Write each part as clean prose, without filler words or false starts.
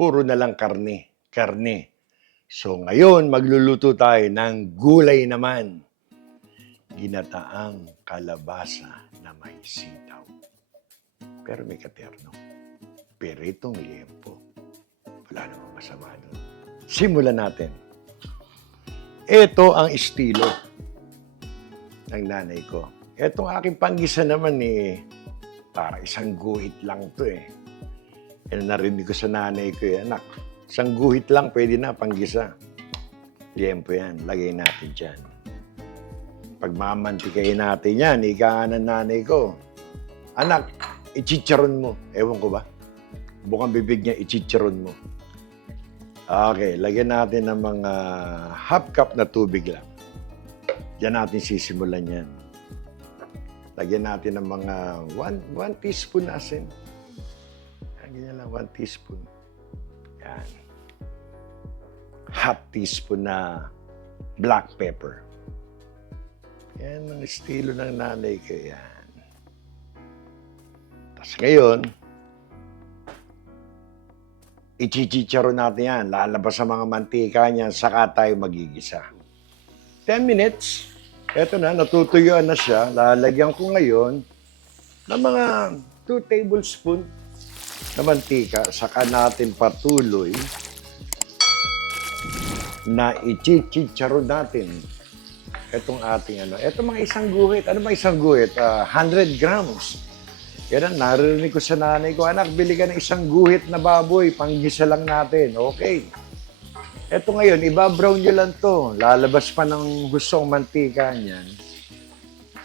puro na lang karne, karne. So ngayon, magluluto tayo ng gulay naman. Ginataang kalabasa na may sitaw. Pero may katerno. Peritong liempo. Wala namang masama doon. Simulan natin. Ito ang estilo ng nanay ko. Etong aking panggisa naman para isang guhit lang to eh. Narinig ko sa nanay ko anak, isang guhit lang pwede na panggisa. Liempo yan, lagay natin dyan. Pagmamantikain natin yan, ikahan ng nanay ko. Anak, ichicharon mo. Ewan ko ba? Bukang bibig niya, ichicharon mo. Okay, lagyan natin ng mga half cup na tubig lang. Diyan natin sisimulan yan. Lagyan natin ng mga 1 teaspoon na asin. Ganyan lang, 1 teaspoon. Yan. Half teaspoon na black pepper. Yan ang estilo ng nanay ko yan. Tapos ngayon, ichichicharo natin yan. Lalabas sa mga mantika niyan, saka tayo magigisa. 10 minutes. Eto na, natutuyuan na siya. Lalagyan ko ngayon ng mga 2 tablespoon na mantika. Saka natin patuloy na ichichicharo natin itong ating Ito mga isang guhit. Ano ba isang guhit? 100 grams. Yan ang narinig ko sa nanay ko, anak, bili ka ng isang guhit na baboy, panggisa lang natin. Okay. Ito ngayon, ibabrown nyo lang to. Lalabas pa ng gustong mantika niyan.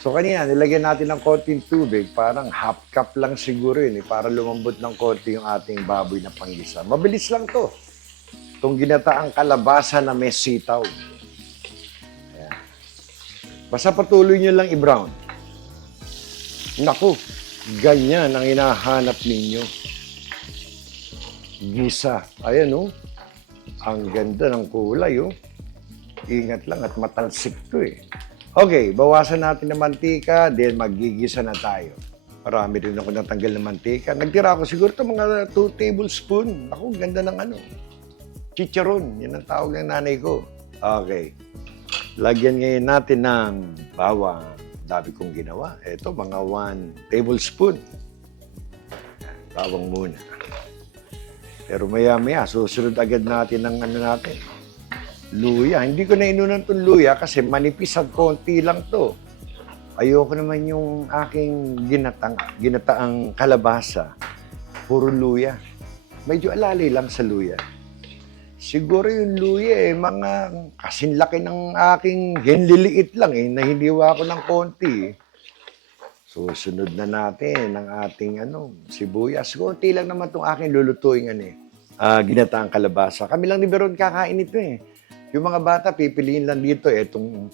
So kanina, nilagyan natin ng konting tubig, parang half cup lang siguro yun, para lumambot ng konti yung ating baboy na panggisa. Mabilis lang to. Itong ginataang kalabasa na may sitaw. Ayan. Basta patuloy nyo lang i-brown. Naku! Ganyan ang hinahanap ninyo. Gisa. Ayan, oh. Ang ganda ng kulay, oh. Ingat lang at matalsik to, eh. Okay, bawasan natin ng mantika, then magigisa na tayo. Marami rin ako natanggal ng mantika. Nagtira ako siguro ito mga 2 tablespoon. Ako, ganda ng chicharon. Yan ang tawag ng nanay ko. Okay. Lagyan ngayon natin ng bawang. Dami kong ginawa. Ito, mga 1 tablespoon. Bawang muna. Pero maya-maya, susunod agad natin ng natin. Luya. Hindi ko na inunan itong luya kasi manipis at konti lang to. Ayoko naman yung aking ginataang kalabasa. Puro luya. Medyo alalay lang sa luya. Siguro yung luya mga kasinlaki ng aking hinliliit lang na hiniwa ko ng konti. Susunod na natin ang ating sibuyas. Konti lang naman itong aking lulutuin ginataang kalabasa. Kami lang ni Beron kakain ito Yung mga bata, pipiliin lang dito itong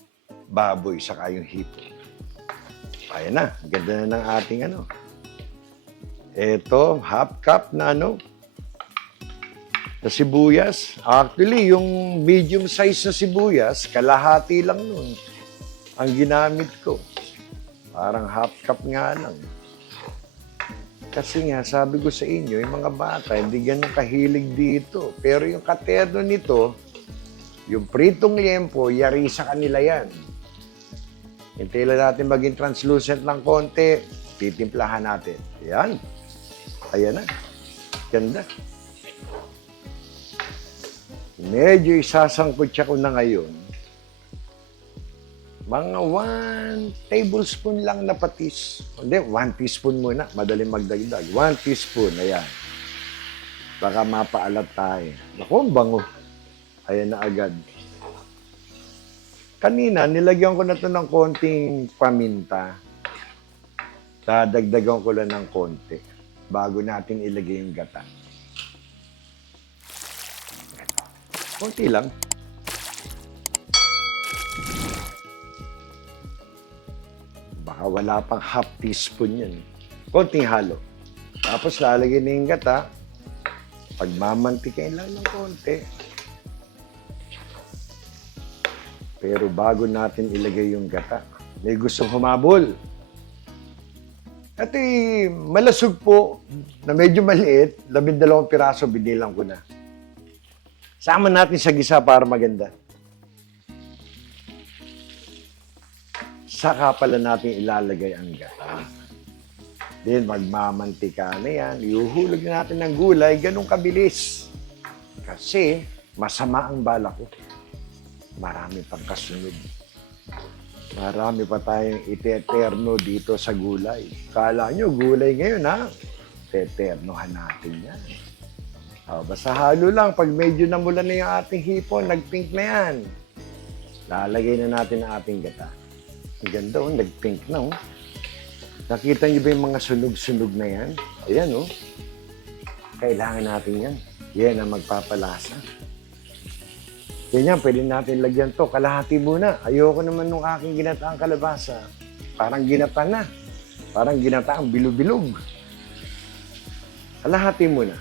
baboy saka yung hipon. Ayan na, ganda na ng ating Ito, half cup na na sibuyas. Actually, yung medium size na sibuyas, kalahati lang nun ang ginamit ko. Parang half cup nga lang. Kasi nga, sabi ko sa inyo, yung mga bata, hindi ganun kahilig dito. Pero yung katerno nito, yung pritong liempo, yari sa kanila yan. Hintay lang natin maging translucent ng konti, titimplahan natin. Ayan. Ayan na. Ganda. Medyo isasangkot siya ko na ngayon. Mga 1 tablespoon lang na patis. Hindi, 1 teaspoon muna. Madaling magdagdag. 1 teaspoon. Ayan. Baka mapaalat tayo. Naku, ang bango. Ayan na agad. Kanina, nilagyan ko na ito ng konting paminta. Dadagdagan ko lang ng konti bago natin ilagay yung gata. Konti lang. Baka wala pang half teaspoon yan. Konting halo. Tapos lalagyan na yung gata. Pagmamantikain lang ng konti. Pero bago natin ilagay yung gata, may gustong humabol. Ito malasog po na medyo maliit. 12 piraso, binilang ko na. Sama natin sa gisa para maganda. Saka pala natin ilalagay ang gata. Then magmamantika na yan. Iuhulog na natin ng gulay. Ganun kabilis. Kasi masama ang bala ko. Marami pang kasunod. Marami pa tayong iteterno dito sa gulay. Kala nyo, gulay ngayon ha? Teternohan natin yan. Basta halo lang. Pag medyo namulan na yung ating hipon, nag-pink na yan. Lalagay na natin ang ating gata. Ang ganda, nag-pink na. Nakita niyo ba yung mga sunog-sunog na yan? Ayan, Kailangan natin yan. Yan ang magpapalasa. Yan, pwede natin lagyan to. Kalahati muna. Ayoko naman nung aking ginataang kalabasa. Parang ginata na. Parang ginataang bilog-bilog. Kalahati muna.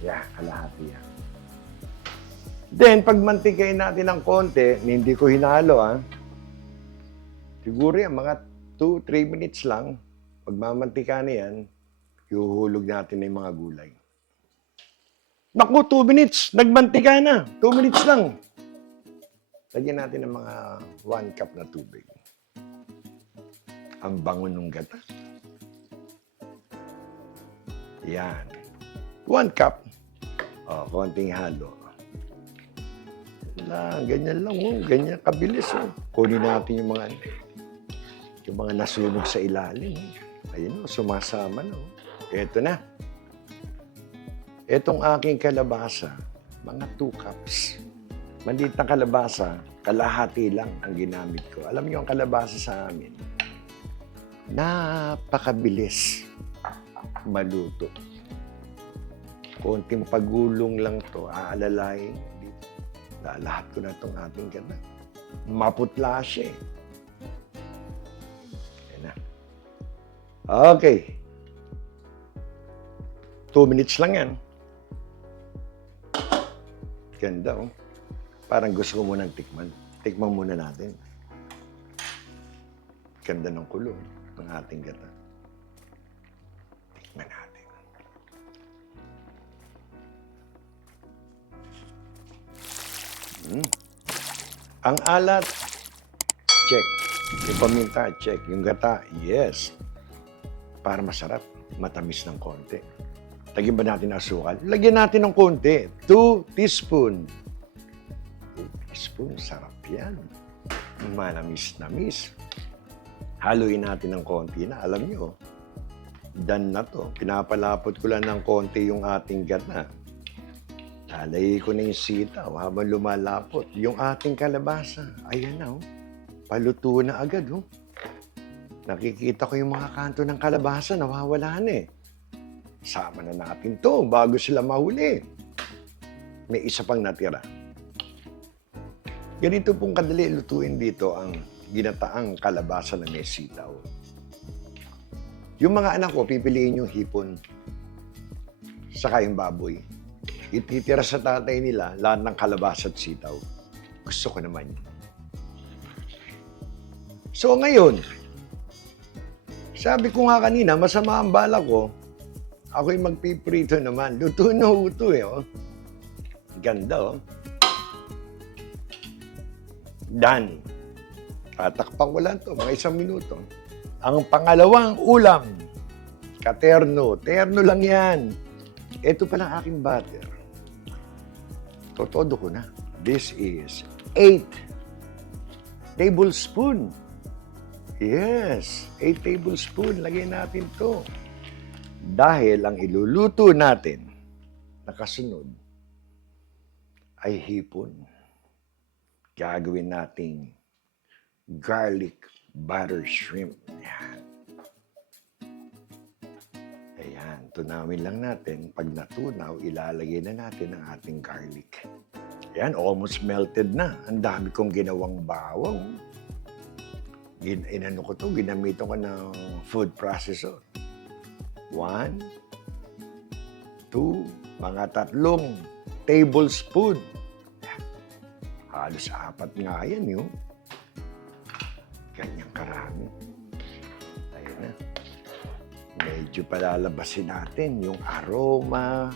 Kalahati yan. Then, pag mantikain natin ng konti, hindi ko hinalo, Siguro yan, mga 2-3 minutes lang. Pagmamantika na yan, ihuhulog natin na yung mga gulay. Naku, 2 minutes. Nagmantika na. 2 minutes lang. Lagyan natin ng mga 1 cup na tubig. Ang bango ng gata. Yan. 1 cup. Konting halo. Ganyan lang. Ganyan kabilis. Kunin natin yung mga nasunog sa ilalim. Ayun, sumasama na. Ito na. Itong aking kalabasa, mga 2 cups. Maliit na kalabasa, kalahati lang ang ginamit ko. Alam niyo ang kalabasa sa amin, napakabilis maluto. Konting pagulong lang to, aalalahin. Lahat ko na itong ating gata. Maputla siya. Yan na. Okay. 2 minutes lang yan. Ganda, Parang gusto ko munang tikman. Tikman muna natin. Ganda ng kulong ng ating gata. Tikman natin. Ang alat, check. Yung paminta, check. Yung gata, yes. Para masarap, matamis ng konti. Lagyan ba natin ng asukal? Lagyan natin ng konti. 2 teaspoon. 2 teaspoon, sarap yan. Manamis-namis. Haluin natin ng konti na. Alam nyo, done na to. Pinapalapot ko lang ng konti yung ating gata. Lalagay ko na yung sitaw habang lumalapot. Yung ating kalabasa, ayan na, paluto na agad, Nakikita ko yung mga kanto ng kalabasa, nawawala na Sama na natin to bago sila mahuli. May isa pang natira. Ganito pong kadali lutuin dito ang ginataang kalabasa na may sitaw. Yung mga anak ko, pipiliin yung hipon saka yung baboy. Ititira sa tatay nila lahat ng kalabasa at sitaw. Gusto ko naman yun. So ngayon, sabi ko nga kanina, masama ang bala ko. Ako'y magpiprito naman. Luto na uto Ganda Done. Tatakpan ko lang to, mga 1 minuto. Ang pangalawang ulam, katerno. Terno lang yan. Ito pala aking butter. Totodo ko na. This is 8 tablespoon. Yes, 8 tablespoon. Lagay natin to. Dahil ang iluluto natin na kasunod ay hipon. Gagawin nating garlic butter shrimp. Yan. Ayan, tunawin lang natin. Pag natunaw, ilalagay na natin ang ating garlic. Ayan, almost melted na. Ang dami kong ginawang bawang. Inano ko to, ginamitan ko ng food processor. 1, 2, mga 3 tablespoon. Halos 4 nga yan, Ganyang karami. Ayun na. medyo palalabasin natin yung aroma.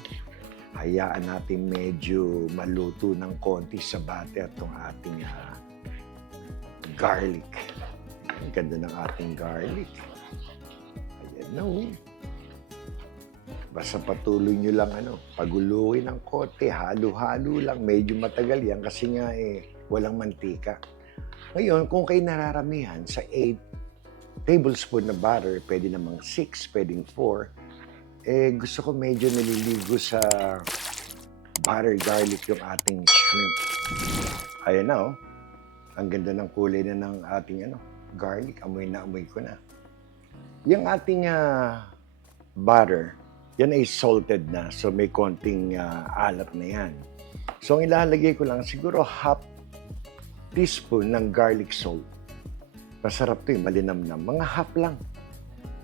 Hayaan natin medyo maluto ng konti sa butter itong ating garlic. Ang ganda ng ating garlic. Ayan na, Basta patuloy nyo lang, paguluin ng konti, halo-halo lang. Medyo matagal yan kasi nga walang mantika. Ngayon, kung kayo nararamihan sa 8 tablespoon na butter, pwede namang 6, pwedeng 4. Gusto ko medyo naliligo sa butter garlic yung ating shrimp. Ayan na, Ang ganda ng kulay na ng ating garlic. Amoy na amoy ko na. Yung ating butter, yan ay salted na. So may konting alat na yan. So ang ilalagay ko lang siguro half teaspoon ng garlic salt. Masarap to malinamnam. Mga half lang.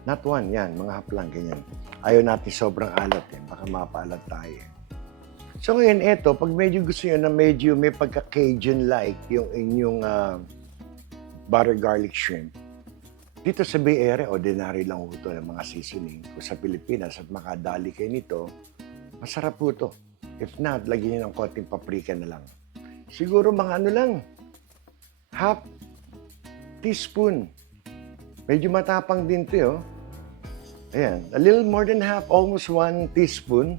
Not one, yan. Mga half lang, ganyan. Ayaw natin sobrang alat Baka mapaalat tayo So ngayon, eto, pag medyo gusto nyo na medyo may pagka-Cajun-like yung inyong butter garlic shrimp, dito sa Bay Area, ordinary lang po ito ng mga seasoning. Kung sa Pilipinas at makadali kayo nito, masarap po ito. If not, lagyan nyo ng konting paprika na lang. Siguro mga lang, half teaspoon. Medyo matapang din ito, Ayan, a little more than half, almost 1 teaspoon.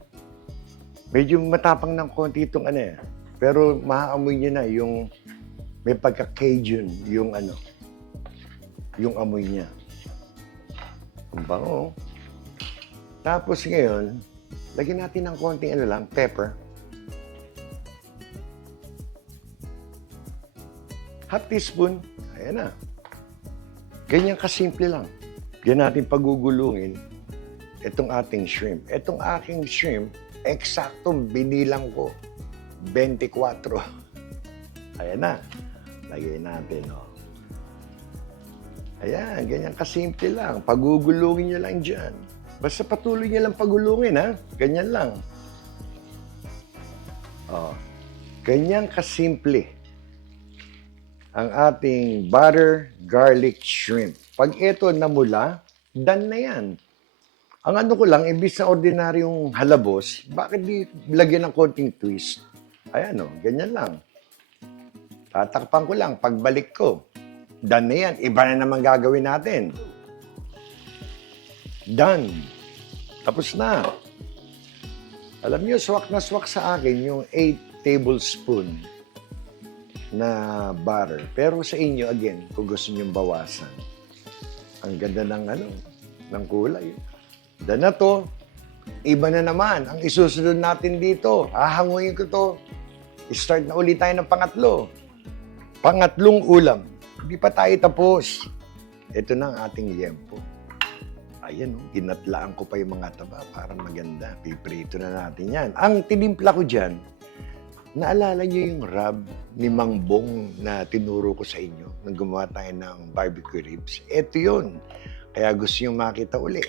Medyo matapang ng konti itong Pero maaamoy nyo na yung may pagka-Cajun, yung yung amoy niya. Ang bango. Tapos ngayon, lagyan natin ng konting pepper. Half teaspoon. Ayan na. Ganyan kasimple lang. Diyan natin pagugulungin itong ating shrimp. Itong aking shrimp, eksaktong binilang ko. 24. Ayan na. Lagyan natin, Ayan, ganyan kasimple lang. Pagugulungin nyo lang dyan. Basta patuloy nyo lang pagulungin, Ganyan lang. Ganyan kasimple ang ating butter garlic shrimp. Pag ito namula, done na yan. Ang ko lang, imbis na ordinaryong halabos, bakit di lagyan ng konting twist? Ayan ganyan lang. Tatakpan ko lang, pagbalik ko. Done na yan. Iba na naman gagawin natin. Done. Tapos na. Alam niyo, swak na swak sa akin yung 8 tablespoon na butter. Pero sa inyo, again, kung gusto niyo bawasan, ang ganda ng ng kulay. Done na to. Iba na naman. Ang isusunod natin dito, hahanguin ko to. Start na ulit tayo ng pangatlo. Pangatlong ulam. Hindi pa tayo tapos. Ito na ang ating liempo. Ayan, ginatlaan ko pa yung mga taba para maganda. Piprito na natin yan. Ang tinimpla ko dyan, naalala niyo yung rub ni Mang Bong na tinuro ko sa inyo nang gumawa tayo ng barbecue ribs? Ito yun. Kaya gusto nyo makita uli.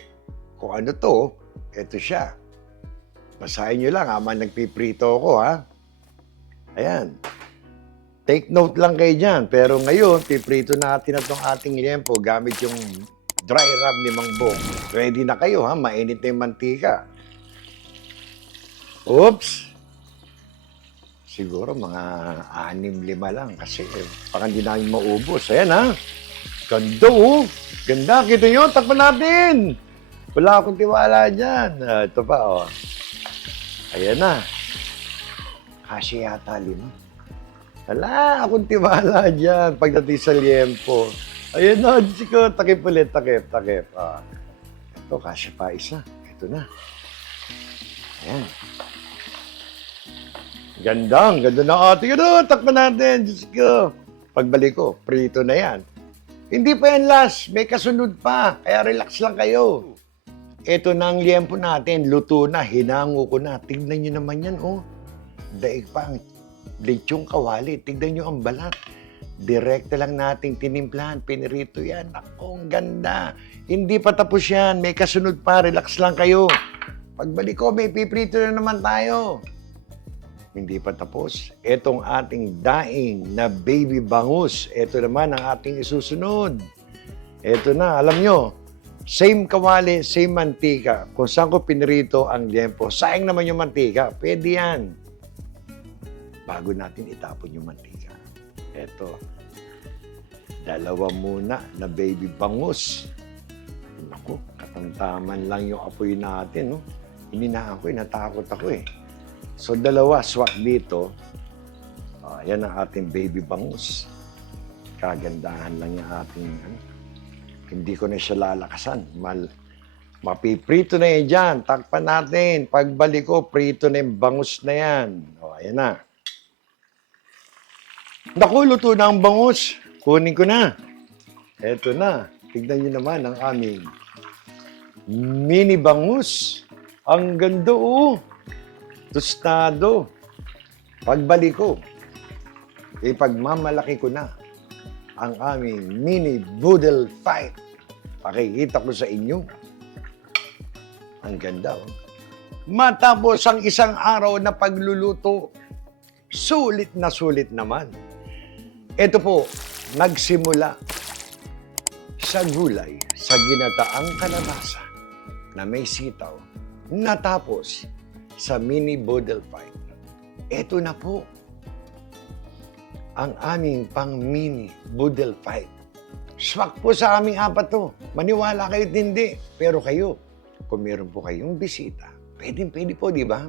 Kung ano to, ito siya. Basahin nyo lang, nagpiprito ako, Ayan. Take note lang kayo dyan. Pero ngayon, piprito natin na itong ating liempo gamit yung dry rub ni Mang Bong. Ready na kayo, Mainit na yung mantika. Oops! Siguro mga 6-5 lang kasi baka hindi namin maubos. Ayan, Ganda, Ganda. Kita nyo, takpan natin. Wala akong tiwala dyan. Ito pa, Ayan na. Kasi yata 5. Wala akong tiwala dyan pagdating sa liempo. Ayan na, Diyos ko, takip ulit, takip. Ito, kasya pa isa. Ito na. Ayan. Ganda na ating takpan natin, Diyos ko. Pagbalik ko, prito na yan. Hindi pa yan last, may kasunod pa, kaya relax lang kayo. Ito na ang liempo natin, luto na, hinango ko na. Tignan nyo naman yan, Daig pa ang lechong kawali. Tignan nyo ang balat. Direkta lang nating tinimplahan, pinirito yan. Ako, ang ganda. Hindi pa tapos yan, may kasunod pa, relax lang kayo. Pagbalik ko, may piprito na naman tayo. Hindi pa tapos. Etong ating daing na baby bangus. Ito naman ang ating isusunod. Ito na, alam nyo, Same kawali, same mantika. Kung saan ko pinrito ang liempo, sayang naman yung mantika. Pwede yan. Bago natin itapon yung mantika. Eto, dalawa muna na baby bangus. Naku, katamtaman lang yung apoy natin, no? Hininaan ko, natakot ako eh. So, dalawa, swak dito. Yan ang ating baby bangus. Kagandahan lang yung ating, hindi ko na siya lalakasan. Mapiprito na yan dyan. Takpan natin. Pagbalik ko, prito na yung bangus na yan. Ayan na. Naku, luto na ang bangus. Kunin ko na. Eto na. Tignan nyo naman ang aming mini bangus. Ang ganda, oh. Tostado. Pagbalik ko, ipagmamalaki ko na ang aming mini boodle fight. Pakikita ko sa inyo. Ang ganda, oh. Matapos ang isang araw na pagluluto, sulit na sulit naman. Ito po, nagsimula sa gulay, sa ginataang kalabasa na may sitaw, natapos sa mini boodle fight. Ito na po ang aming pang mini boodle fight. Swak po sa aming apat to. Maniwala kayo't hindi. Pero kayo, kung meron po kayong bisita, pwede po, di ba?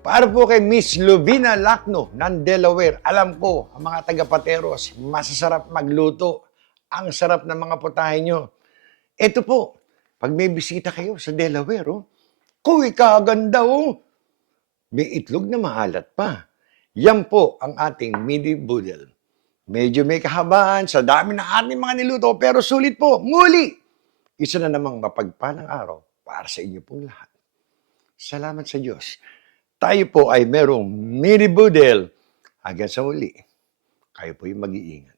Para po kay Miss Lovina Lacno ng Delaware, alam ko, ang mga taga-Pateros, masasarap magluto. Ang sarap ng mga putahe nyo. Ito po, pag may bisita kayo sa Delaware, oh, kuy, kaganda, oh. May itlog na maalat pa. Yan po ang ating mini boodle. Medyo may kahabaan sa dami ng ating mga niluto, pero sulit po. Muli, isa na namang mapagpalang araw para sa inyo pong lahat. Salamat sa Diyos. Tayo po ay merong mini boodle. Hanggang sa muli, kayo po yung mag-iingat.